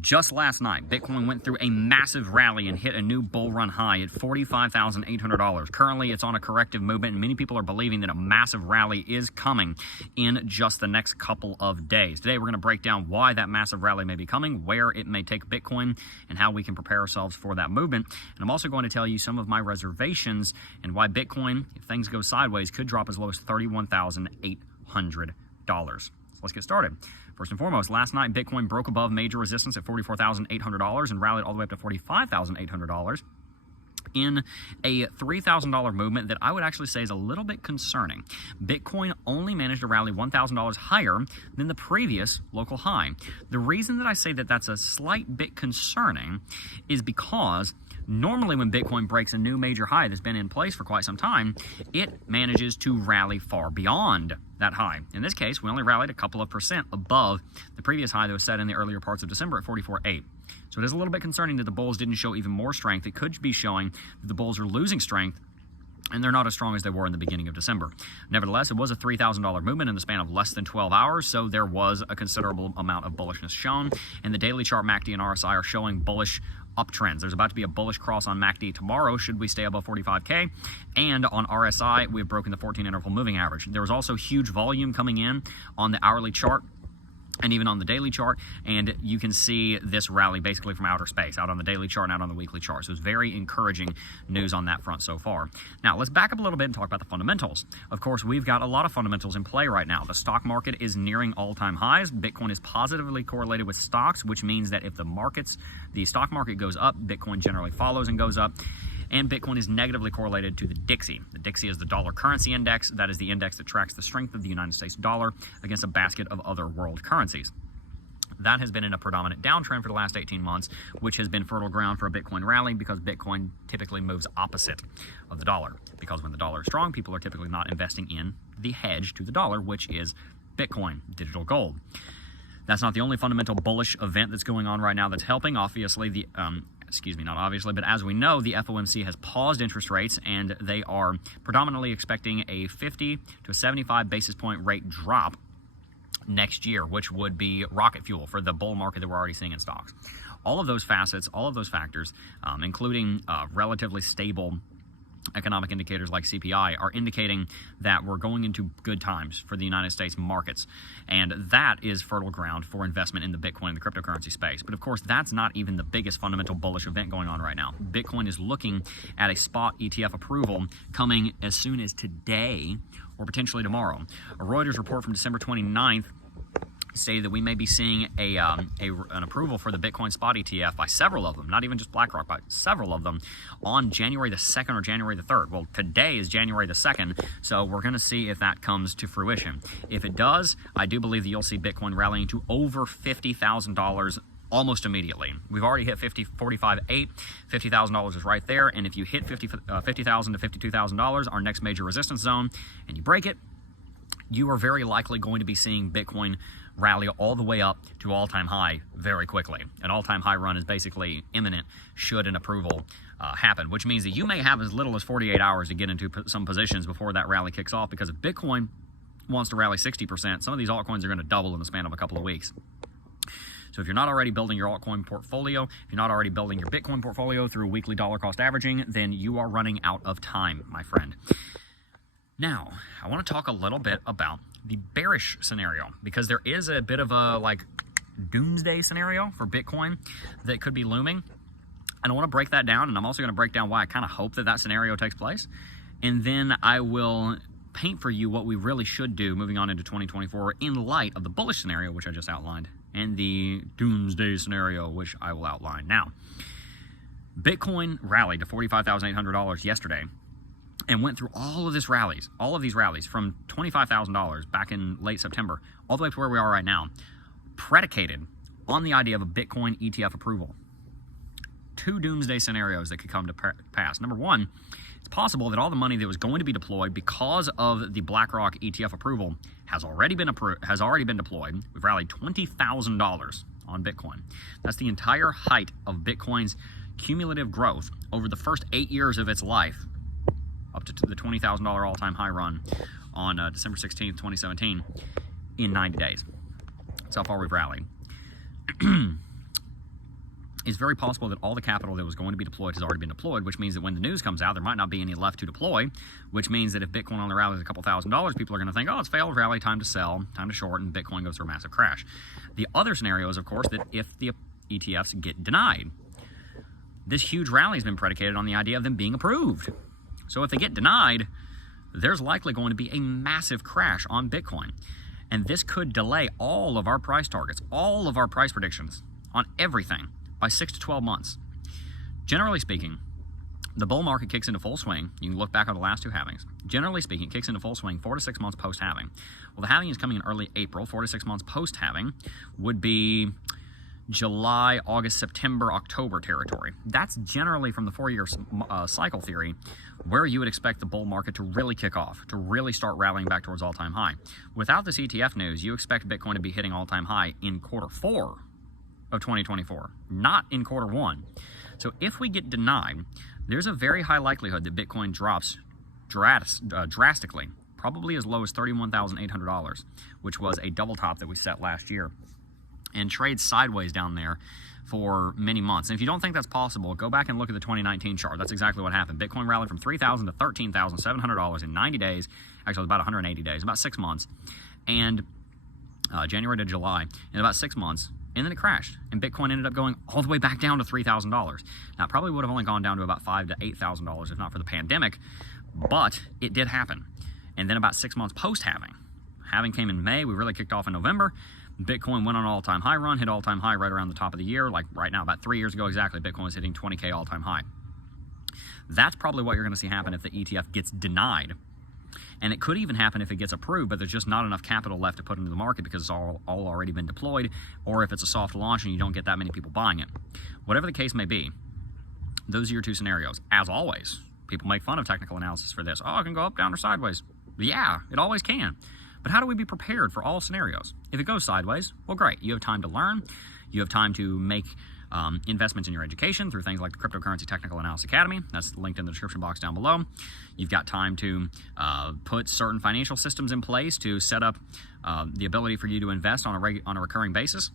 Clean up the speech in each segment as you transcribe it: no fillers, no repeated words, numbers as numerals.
Just last night, Bitcoin went through a massive rally and hit a new bull run high at $45,800. Currently, it's on a corrective movement, and many people are believing that a massive rally is coming in just the next couple of days. Today, we're going to break down why that massive rally may be coming, where it may take Bitcoin, and how we can prepare ourselves for that movement. And I'm also going to tell you some of my reservations and why Bitcoin, if things go sideways, could drop as low as $31,800. So let's get started. First and foremost, last night Bitcoin broke above major resistance at $44,800 and rallied all the way up to $45,800 in a $3,000 movement that I would actually say is a little bit concerning. Bitcoin only managed to rally $1,000 higher than the previous local high. The reason that I say that that's a slight bit concerning is because normally when Bitcoin breaks a new major high that's been in place for quite some time, it manages to rally far beyond that high. In this case, we only rallied a couple of percent above the previous high that was set in the earlier parts of December at 44.8. So it is a little bit concerning that the bulls didn't show even more strength. It could be showing that the bulls are losing strength and they're not as strong as they were in the beginning of December. Nevertheless, it was a $3,000 movement in the span of less than 12 hours, so there was a considerable amount of bullishness shown. And the daily chart, MACD and RSI are showing bullish uptrends. There's about to be a bullish cross on MACD tomorrow should we stay above 45K, and on RSI we've broken the 14 interval moving average. There was also huge volume coming in on the hourly chart and even on the daily chart, and you can see this rally basically from outer space, out on the daily chart and out on the weekly chart. So it's very encouraging news on that front so far. Now, let's back up a little bit and talk about the fundamentals. Of course, we've got a lot of fundamentals in play right now. The stock market is nearing all-time highs. Bitcoin is positively correlated with stocks, which means that if the stock market goes up, Bitcoin generally follows and goes up. And Bitcoin is negatively correlated to the DXY. The DXY is the dollar currency index. That is the index that tracks the strength of the United States dollar against a basket of other world currencies. That has been in a predominant downtrend for the last 18 months, which has been fertile ground for a Bitcoin rally because Bitcoin typically moves opposite of the dollar. Because when the dollar is strong, people are typically not investing in the hedge to the dollar, which is Bitcoin, digital gold. That's not the only fundamental bullish event that's going on right now that's helping. Obviously, not obviously, but as we know, the FOMC has paused interest rates, and they are predominantly expecting a 50 to 75 basis point rate drop next year, which would be rocket fuel for the bull market that we're already seeing in stocks. All of those facets, all of those factors, including relatively stable economic indicators like CPI, are indicating that we're going into good times for the United States markets, and that is fertile ground for investment in the Bitcoin and the cryptocurrency space. But of course, that's not even the biggest fundamental bullish event going on right now. Bitcoin is looking at a spot ETF approval coming as soon as today or potentially tomorrow. A Reuters report from December 29th say that we may be seeing an approval for the Bitcoin spot ETF by several of them, not even just BlackRock, but several of them on January the 2nd or January the 3rd. Well, today is January the 2nd, so we're going to see if that comes to fruition. If it does, I do believe that you'll see Bitcoin rallying to over $50,000 almost immediately. We've already hit 45.8. $50,000 is right there, and if you hit $50,000 to $52,000, our next major resistance zone, and you break it, you are very likely going to be seeing Bitcoin rally all the way up to all-time high very quickly. An all-time high run is basically imminent should an approval happen, which means that you may have as little as 48 hours to get into some positions before that rally kicks off, because if Bitcoin wants to rally 60%, some of these altcoins are going to double in the span of a couple of weeks. So if you're not already building your altcoin portfolio, if you're not already building your Bitcoin portfolio through weekly dollar cost averaging, then you are running out of time, my friend. Now, I want to talk a little bit about the bearish scenario, because there is a bit of a doomsday scenario for Bitcoin that could be looming. And I want to break that down, and I'm also going to break down why I kind of hope that that scenario takes place. And then I will paint for you what we really should do moving on into 2024 in light of the bullish scenario, which I just outlined, and the doomsday scenario, which I will outline now. Bitcoin rallied to $45,800 yesterday and went through all of these rallies from $25,000 back in late September all the way to where we are right now, predicated on the idea of a Bitcoin ETF approval. Two doomsday scenarios that could come to pass. Number one, it's possible that all the money that was going to be deployed because of the BlackRock ETF approval has already been deployed. We've rallied $20,000 on Bitcoin. That's the entire height of Bitcoin's cumulative growth over the first 8 years of its life, up to the $20,000 all-time high run on December 16th, 2017, in 90 days. That's how far we've rallied. it's very possible that all the capital that was going to be deployed has already been deployed, which means that when the news comes out, there might not be any left to deploy, which means that if Bitcoin only rallies a couple $1,000s, people are going to think, oh, it's failed rally, time to sell, time to short, and Bitcoin goes through a massive crash. The other scenario is, of course, that if the ETFs get denied, this huge rally has been predicated on the idea of them being approved. So if they get denied, there's likely going to be a massive crash on Bitcoin. And this could delay all of our price targets, all of our price predictions on everything by 6 to 12 months. Generally speaking, the bull market kicks into full swing. You can look back on the last two halvings. Generally speaking, it kicks into full swing 4 to 6 months post-halving. Well, the halving is coming in early April. 4 to 6 months post-halving would be July, August, September, October territory. That's generally, from the 4-year cycle theory, where you would expect the bull market to really kick off, to really start rallying back towards all-time high. Without this ETF news, you expect Bitcoin to be hitting all-time high in Q4 of 2024, not in Q1. So if we get denied, there's a very high likelihood that Bitcoin drops drastically, probably as low as $31,800, which was a double top that we set last year, and trades sideways down there for many months. And if you don't think that's possible, go back and look at the 2019 chart. That's exactly what happened. Bitcoin rallied from $3,000 to $13,700 in 90 days. Actually, about 180 days, about 6 months. And January to July, in about 6 months. And then it crashed, and Bitcoin ended up going all the way back down to $3,000. Now, it probably would have only gone down to about $5,000 to $8,000 if not for the pandemic, but it did happen. And then about 6 months post-halving, halving came in May, we really kicked off in November, Bitcoin went on an all-time high run, hit all-time high right around the top of the year, like right now, about 3 years ago exactly, Bitcoin was hitting 20K all-time high. That's probably what you're going to see happen if the ETF gets denied. And it could even happen if it gets approved, but there's just not enough capital left to put into the market because it's all already been deployed, or if it's a soft launch and you don't get that many people buying it. Whatever the case may be, those are your two scenarios. As always, people make fun of technical analysis for this. Oh, it can go up, down, or sideways. Yeah, it always can. But how do we be prepared for all scenarios? If it goes sideways, well, great. You have time to learn. You have time to make investments in your education through things like the Cryptocurrency Technical Analysis Academy. That's linked in the description box down below. You've got time to put certain financial systems in place to set up the ability for you to invest on a recurring basis.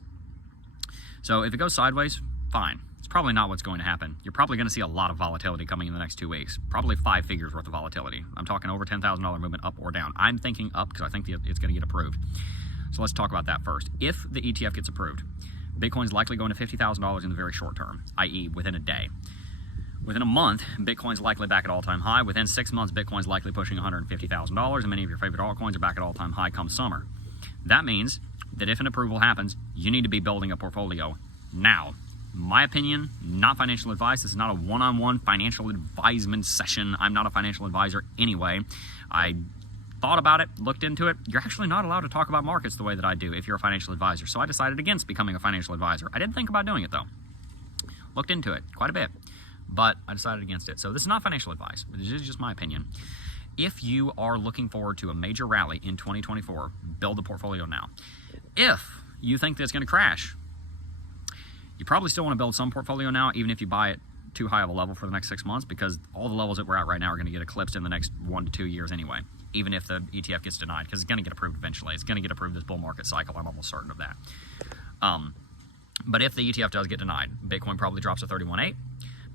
So if it goes sideways, fine. It's probably not what's going to happen. You're probably going to see a lot of volatility coming in the next 2 weeks. Probably 5 figures worth of volatility. I'm talking over $10,000 movement up or down. I'm thinking up because I think it's going to get approved. So let's talk about that first. If the ETF gets approved, Bitcoin's likely going to $50,000 in the very short term, i.e. within a day. Within a month, Bitcoin's likely back at all-time high. Within 6 months, Bitcoin's likely pushing $150,000, and many of your favorite altcoins are back at all-time high come summer. That means that if an approval happens, you need to be building a portfolio now. My opinion, not financial advice. This is not a one-on-one financial advisement session. I'm not a financial advisor anyway. I thought about it, looked into it. You're actually not allowed to talk about markets the way that I do if you're a financial advisor. So I decided against becoming a financial advisor. I didn't think about doing it though. Looked into it quite a bit, but I decided against it. So this is not financial advice. This is just my opinion. If you are looking forward to a major rally in 2024, build a portfolio now. If you think that it's going to crash, you probably still want to build some portfolio now, even if you buy it too high of a level for the next 6 months, because all the levels that we're at right now are going to get eclipsed in the next 1 to 2 years anyway, even if the ETF gets denied, because it's going to get approved eventually. It's going to get approved this bull market cycle. I'm almost certain of that. But if the ETF does get denied, Bitcoin probably drops to 31.8.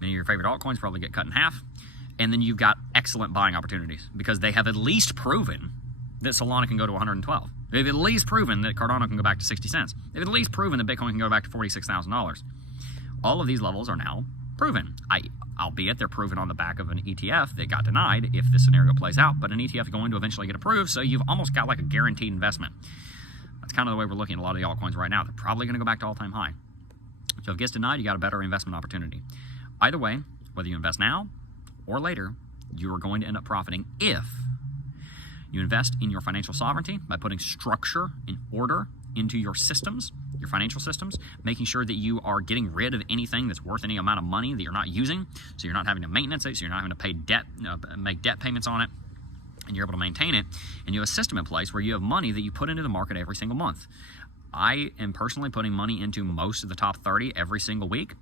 Many of your favorite altcoins probably get cut in half. And then you've got excellent buying opportunities because they have at least proven that Solana can go to 112. They've at least proven that Cardano can go back to 60 cents. They've at least proven that Bitcoin can go back to $46,000. All of these levels are now proven. Albeit they're proven on the back of an ETF that got denied if this scenario plays out, but an ETF is going to eventually get approved, so you've almost got like a guaranteed investment. That's kind of the way we're looking at a lot of the altcoins right now. They're probably going to go back to all-time high. So if it gets denied, you got a better investment opportunity. Either way, whether you invest now or later, you are going to end up profiting if you invest in your financial sovereignty by putting structure and order into your systems, your financial systems, making sure that you are getting rid of anything that's worth any amount of money that you're not using, so you're not having to maintenance it, so you're not having to pay debt, make debt payments on it, and you're able to maintain it, and you have a system in place where you have money that you put into the market every single month. I am personally putting money into most of the top 30 every single week,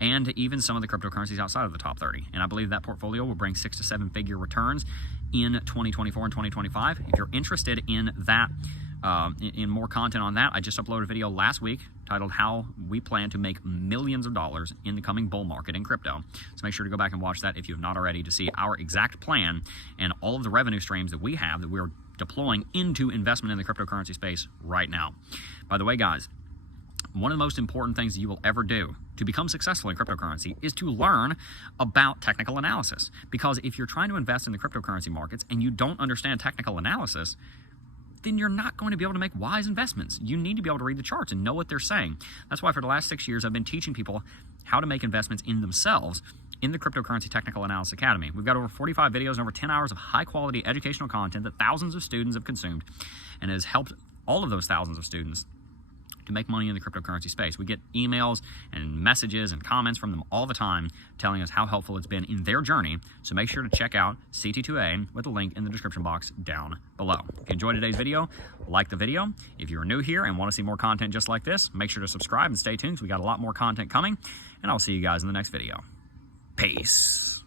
and even some of the cryptocurrencies outside of the top 30. And I believe that portfolio will bring 6 to 7 figure returns in 2024 and 2025. If you're interested in that in more content on that, I just uploaded a video last week titled How We Plan to Make Millions of Dollars in the Coming Bull Market in Crypto. So make sure to go back and watch that if you have not already to see our exact plan and all of the revenue streams that we have that we're deploying into investment in the cryptocurrency space right now. By the way, guys, one of the most important things that you will ever do to become successful in cryptocurrency is to learn about technical analysis. Because if you're trying to invest in the cryptocurrency markets and you don't understand technical analysis, then you're not going to be able to make wise investments. You need to be able to read the charts and know what they're saying. That's why for the last 6 years, I've been teaching people how to make investments in themselves in the Cryptocurrency Technical Analysis Academy. We've got over 45 videos and over 10 hours of high-quality educational content that thousands of students have consumed and has helped all of those thousands of students to make money in the cryptocurrency space. We get emails and messages and comments from them all the time telling us how helpful it's been in their journey. So make sure to check out CT2A with a link in the description box down below. If you enjoyed today's video, like the video. If you're new here and want to see more content just like this, make sure to subscribe and stay tuned. We got a lot more content coming, and I'll see you guys in the next video. Peace.